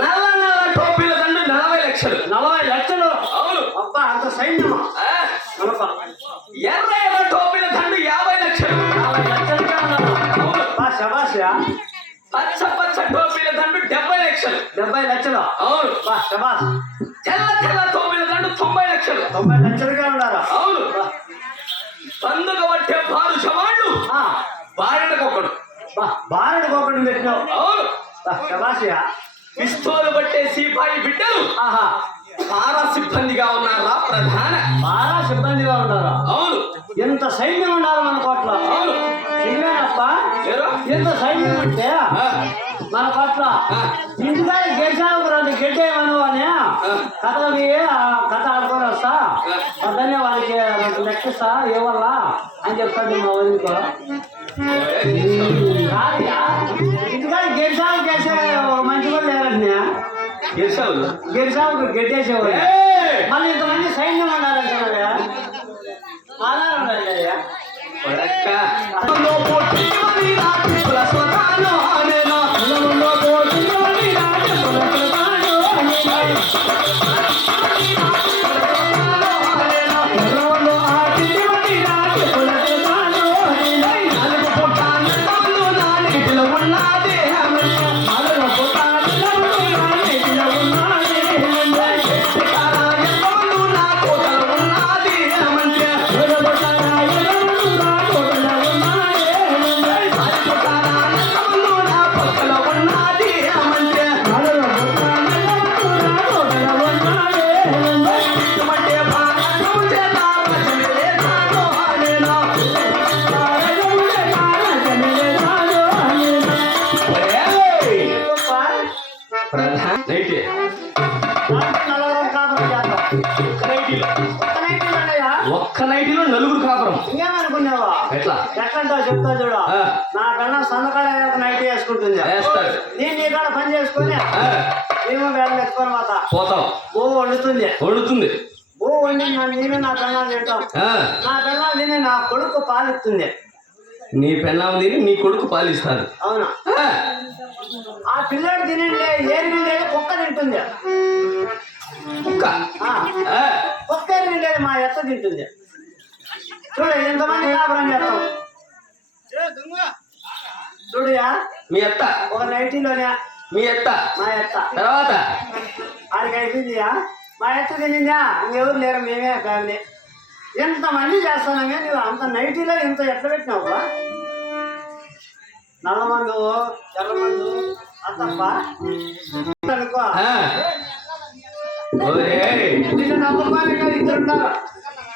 నల్ల నల్ల టోపీల దండు 40 లక్షలు. 40 లక్షలు? అవును. అబ్బా అంత సైన్యమా? ఎర్ర ఎర్ర టోపీల దండు 50 లక్షలు. 40 లక్షలకే ఉన్నారు. బా శబాష్. పచ్చ పచ్చ టోపీల దండు 70 లక్షలు. 70 లక్షలు? అవును. బా శబాష్. తెల్ల తెల్ల టోపీల దండు 90 లక్షలు. 90 లక్షలకే ఉన్నారు. అవును. పందుగ పట్టే పాలు చవాళ్ళు బారెడకొకడు. బా బారెడకొకడు పెట్టినావు. అవును. శబాష్. పిస్తోలు పట్టే సిపాయి బిడ్డలు పారా సిబ్బందిగా ఉన్నారా ప్రధాన? పారా సిబ్బందిగా ఉన్నారా? అవును. ఎంత సైన్యం ఉండాలి మన కోట్ల? అవును. నిజమేనప్ప. ఎంత సైన్యం అంటే మన కోట్ల ఇంటిగా గెలిచావు రండి గెట్టేయమను అని కథలకి కథ ఆడుకొని వస్తా అదనే వాళ్ళకి లెక్కిస్తా ఏవల్ల అని చెప్తాడు మా వదిలికో. ఇంటిగా గెలిచావు గెలిచే మంచి కూడా లేరండి. గెలిచావు గెట్టేసేవాడు. మళ్ళీ ఇంతమంది సైన్యం ఉండాలంటే ఆధారం ఉండాలి కదా. ఒక్క నైటీలో 4 కాపురం. ఇంకేమనుకున్నావా? ఎట్లా ఎట్లంటావు చెప్తా చూడు. నా కన్నా సందకాడ నైటీ వేసుకుంటుంది. నేను నీ కాడ పని చేసుకుని మేము వేళ ఎత్తుకొని పోతాం. బో వండుతుంది. బో వండి నేను నా కన్నా తింటాం. నా కన్నా తిని నా కొడుకు పాలిస్తుంది. నీ పెళ్ళాం తిని నీ కొడుకు పాలిస్తాడు. అవునా? ఆ పిల్లడు తినండి ఏరి నిండేది కుక్క తింటుంది. కుక్క ఏరి నిండేది మా ఎత్త తింటుంది. చూడు ఎంతమంది కాపురం చేస్తాం చూడుయా. మీ అత్త ఒక నైటీలోనే మీ అత్త మా ఎత్త తర్వాత ఆడికి అయిపోయిందియా. మా ఎత్త తినిందా ఇంకెవరు లేరు మేమే ఫ్యామిలీ. ఎంతమంది చేస్తున్నామే నువ్వు అంత నైటీలో ఇంత ఎట్లా పెట్టినావు? నల్లమందు ఎర్రమందు అత్తప్ప అనుకో. నిన్ను నమ్మకాన్ని ఇద్దరున్నారు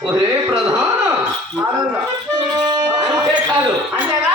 ఒరే ప్రధాన. ఆడోళ్ళు అంతేకాదు అంతేగా